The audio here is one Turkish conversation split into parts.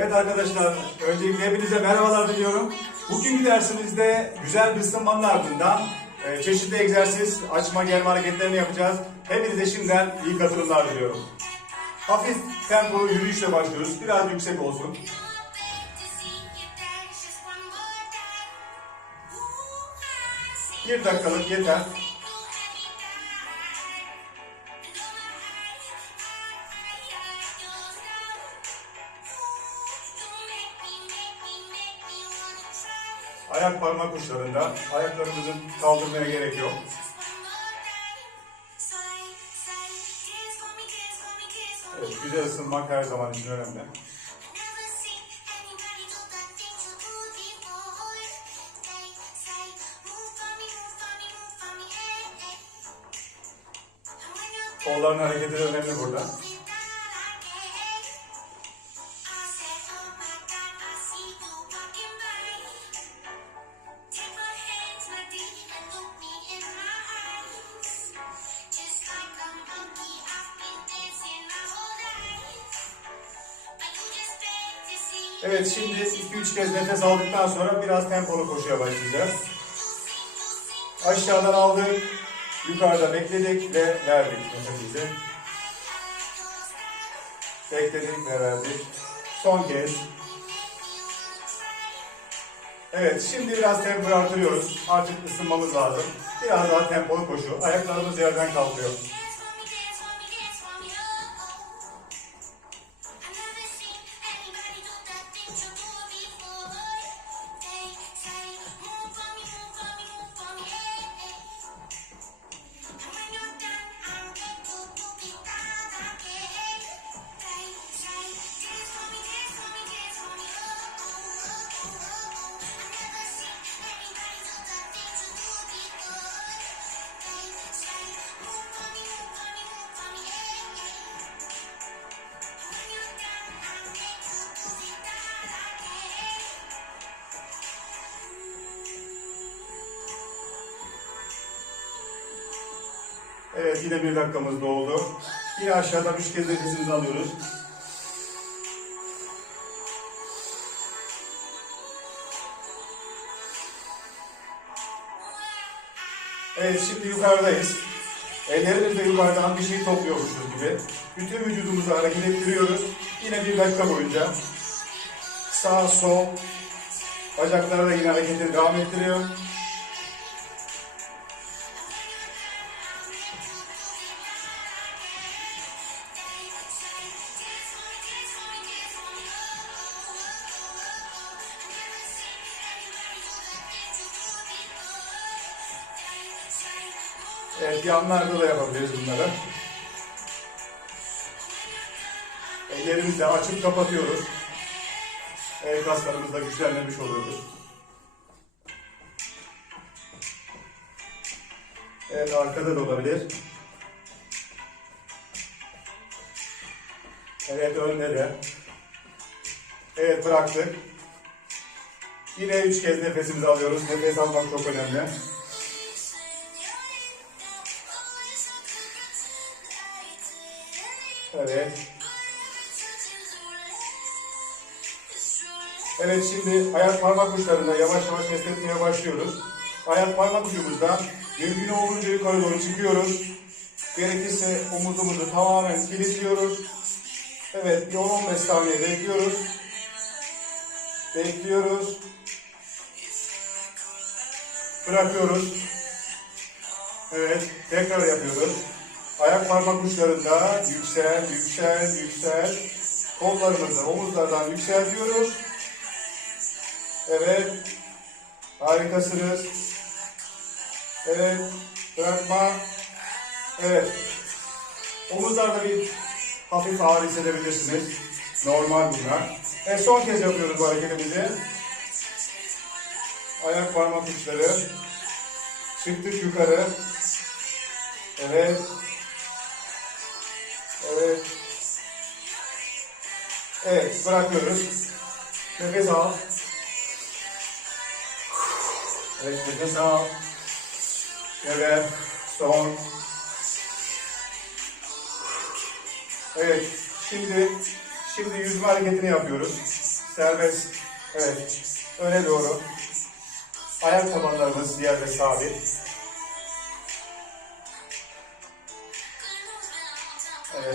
Evet arkadaşlar, öncelikle hepinize merhabalar diliyorum. Bugünkü dersimizde güzel bir ısınmanın ardından e, çeşitli egzersiz, açma germe hareketlerini yapacağız. Hepinize şimdiden iyi katılımlar diliyorum. Hafif tempo yürüyüşle başlıyoruz. Biraz yüksek olsun. Bir dakikalık yeter. Ayak parmak uçlarında. Ayaklarımızı kaldırmaya gerek yok. Evet, güzel ısınmak her zaman için önemli. Kolların hareketi önemli burada. 2-3 kez nefes aldıktan sonra biraz tempolu koşuya başlayacağız. Aşağıdan aldık, yukarıda bekledik ve verdik nefesimizi. Bekledik ve verdik. Son kez. Evet şimdi biraz tempoyu artırıyoruz. Artık ısınmamız lazım. Biraz daha tempolu koşu. Ayaklarımız yerden kalkıyor. Yine bir dakikamız doldu. Yine aşağıdan üç kez nefesimizi alıyoruz. Evet şimdi yukarıdayız. Ellerimizle yukarıdan bir şey topluyormuşuz gibi. Bütün vücudumuzu hareket ettiriyoruz. Yine bir dakika boyunca. Sağ, sol. Bacaklara da yine hareketini devam ettiriyor. Evet, yanlarda da yapabiliriz bunları. Ellerimizle açıp kapatıyoruz. El kaslarımız da güçlenmiş oluyoruz. Evet, arkada da olabilir. Evet, önde de. Evet, bıraktık. Yine üç kez nefesimizi alıyoruz. Nefes almak çok önemli. Evet. Evet şimdi ayak parmak uçlarında yavaş yavaş esnetmeye başlıyoruz. Ayak parmak ucumuzda mümkün olduğunca yukarı doğru çıkıyoruz. Gerekirse omuzumuzu tamamen kilitliyoruz. Evet bir 10-15 saniye bekliyoruz. Bekliyoruz. Bırakıyoruz. Evet tekrar yapıyoruz. Ayak parmak uçlarında yüksel, yüksel, yüksel. Kollarımızı omuzlardan yükseltiyoruz. Evet. Harikasınız. Evet. Bırakma. Evet. Omuzlarda bir hafif ağrı hissedebilirsiniz. Normal bunlar. E son kez yapıyoruz bu hareketimizi. Ayak parmak uçları. Çıktık yukarı. Evet. Evet. Evet, bırakıyoruz. Nefes al. Evet, nefes al. Evet, son. Evet, şimdi şimdi yüzme hareketini yapıyoruz. Serbest. Evet. Öne doğru. Ayak tabanlarımız yerde sabit.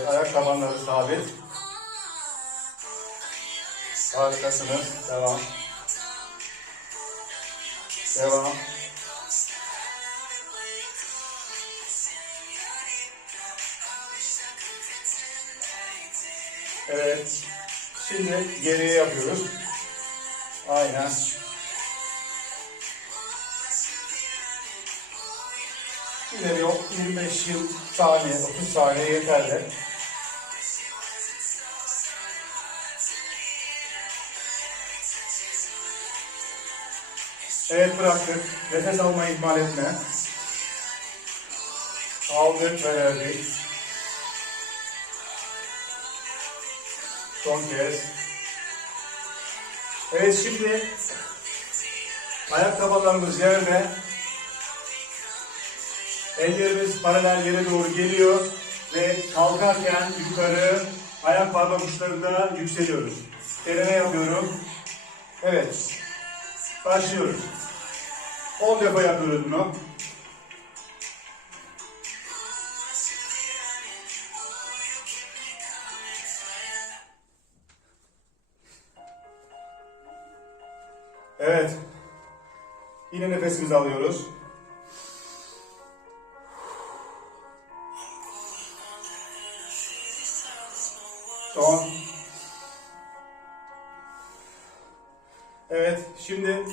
Ayak tabanları sabit. Harikasınız. Devam. Devam. Evet. Şimdi geriye yapıyoruz. Aynen. İleri yok. 25 yıl saniye, 30 saniye yeterli. Evet bıraktık. Nefes almayı ihmal etme. Aldık ve verdik. Son kez. Evet şimdi ayak tabanlarımız yerde. Ellerimiz paralel yere doğru geliyor ve kalkarken yukarı ayak parmak uçlarında yükseliyoruz. Deneme yapıyorum. Evet. Başlıyoruz. 10 defa yapıyoruz bunu. Evet. Yine nefesimizi alıyoruz. Son. Evet, şimdi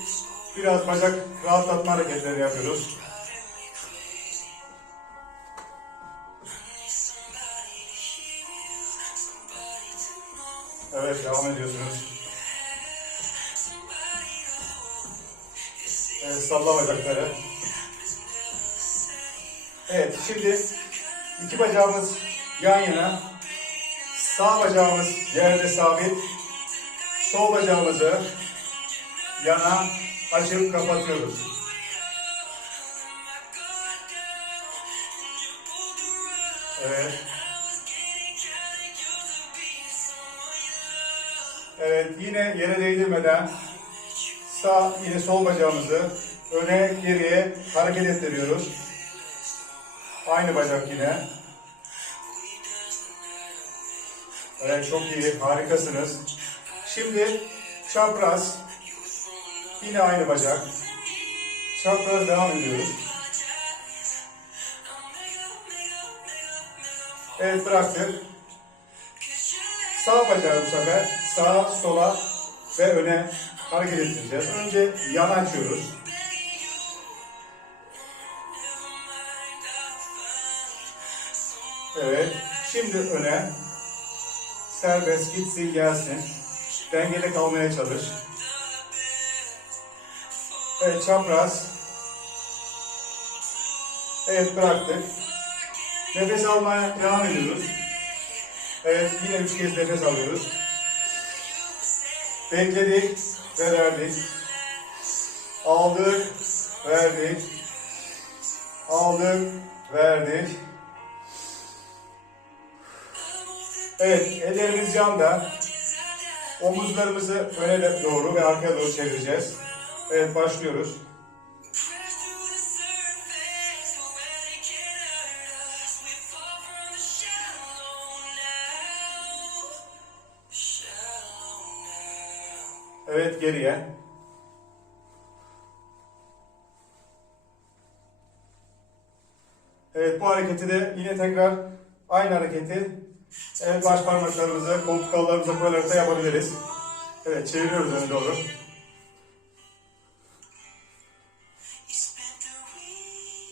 biraz bacak rahatlatma hareketleri yapıyoruz. Evet, devam ediyorsunuz. Evet, salla bacakları. Evet, şimdi iki bacağımız yan yana. Sağ bacağımız yerde sabit. Sol bacağımızı yana açıp kapatıyoruz. Evet. Evet, yine yere değdirmeden sağ yine sol bacağımızı öne geriye hareket ettiriyoruz. Aynı bacak yine. Evet çok iyi, harikasınız. Şimdi çapraz, yine aynı bacak. Çapraz devam ediyoruz. Evet bıraktık. Sağ bacağı bu sefer sağa, sola ve öne hareket ettireceğiz. Önce yana açıyoruz. Evet. Şimdi öne. Serbest gitsin gelsin. Dengede kalmaya çalış. Evet çapraz. Evet bıraktık. Nefes almaya devam ediyoruz. Evet yine üç kez nefes alıyoruz. Bekledik ve verdik. Aldık, verdik. Aldık, verdik. Evet, ellerimiz yanda. Omuzlarımızı öne doğru ve arkaya doğru çevireceğiz. Evet, başlıyoruz. Evet, geriye. Evet, bu hareketi de yine tekrar aynı hareketi Evet baş parmaklarımızı koltuk kollarımıza koyarak da yapabiliriz. Evet çeviriyoruz öne doğru.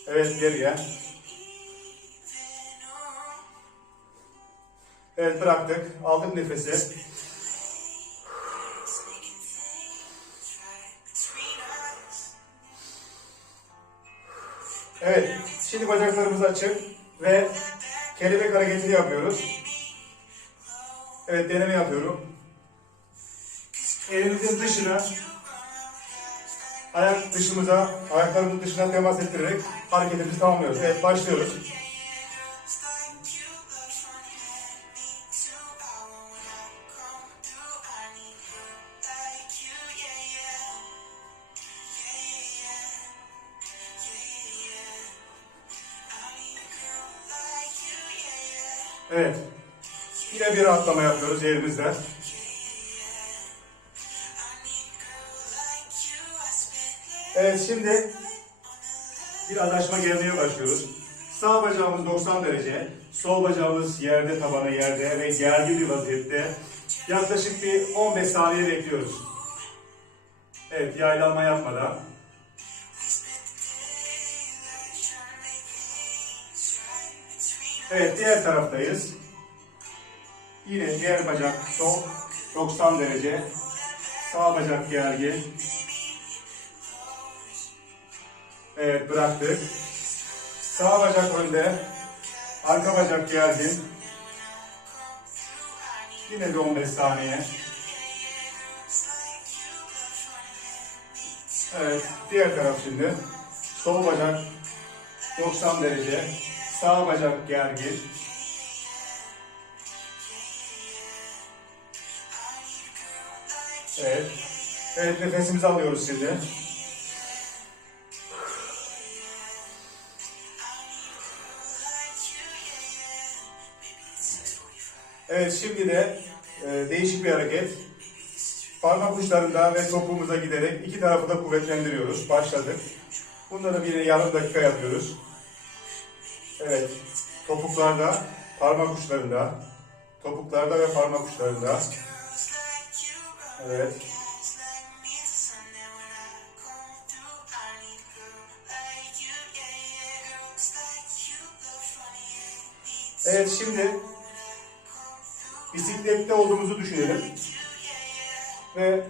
Evet geriye. Evet bıraktık. Aldık nefesi. Evet. Şimdi bacaklarımızı açıp ve kelebek hareketini yapıyoruz. Evet deneme yapıyorum. Elimizin dışına ayak dışımıza, ayaklarımızın dışına temas ettirerek hareketimizi tamamlıyoruz. Evet başlıyoruz. Evet. Yine bir atlama yapıyoruz yerimizde. Evet şimdi bir adaşma gelmeye başlıyoruz. Sağ bacağımız 90 derece, sol bacağımız yerde, tabanı yerde ve gergin bir vaziyette. Yaklaşık bir 15 saniye bekliyoruz. Evet, yaylanma yapmadan. Evet, diğer taraftayız. Yine diğer bacak sol 90 derece. Sağ bacak gergin. Evet bıraktık. Sağ bacak önde. Arka bacak gergin. Yine de 15 saniye. Evet diğer taraf şimdi. Sol bacak 90 derece. Sağ bacak gergin. Evet. Evet nefesimizi alıyoruz şimdi. Evet şimdi de e, değişik bir hareket. Parmak uçlarında ve topuğumuza giderek iki tarafı da kuvvetlendiriyoruz. Başladık. Bunları bir yarım dakika yapıyoruz. Evet. Topuklarda, parmak uçlarında, topuklarda ve parmak uçlarında. Evet. Evet şimdi bisiklette olduğumuzu düşünelim. Ve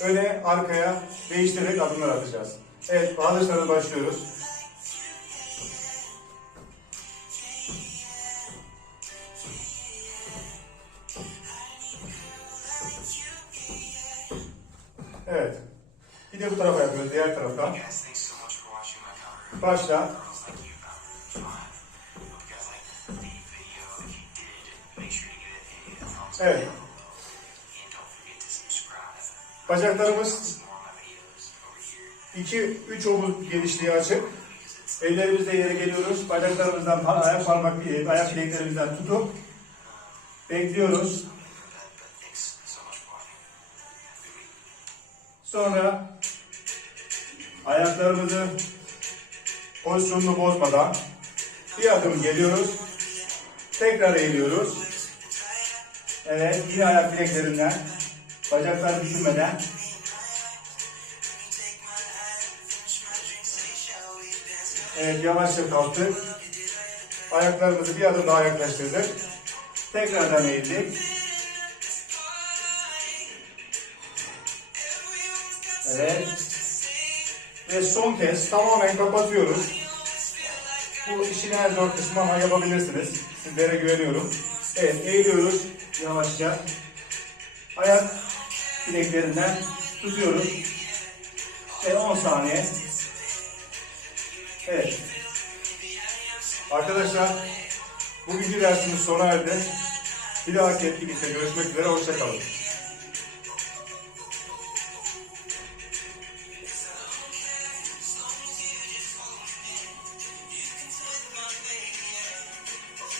öne arkaya değiştirerek adımlar atacağız. Evet bağdaşlara başlıyoruz. Sure to give it a thumbs up Evet. Bacaklarımız See more of my videos over here. 2-3 omuz genişliği açık. Ellerimizle yere geliyoruz. Bacaklarımızdan ayak parmak ayak bileklerimizden tutup bekliyoruz. But, ayaklarımızı pozisyonunu bozmadan bir adım geliyoruz. Tekrar eğiliyoruz. Evet, yine ayak bileklerinden, bacaklar düşürmeden. Evet, yavaşça kalktık. Ayaklarımızı bir adım daha yaklaştırdık. Tekrardan eğildik. Evet. Ve son kez tamamen kapatıyoruz. Bu işin en zor kısmı ama yapabilirsiniz. Sizlere güveniyorum. Evet eğiliyoruz yavaşça. Ayak bileklerinden tutuyoruz. Ve 10 saniye. Evet. Arkadaşlar bugünkü dersimiz sona erdi. Bir dahaki etkinlikte görüşmek üzere. Hoşçakalın.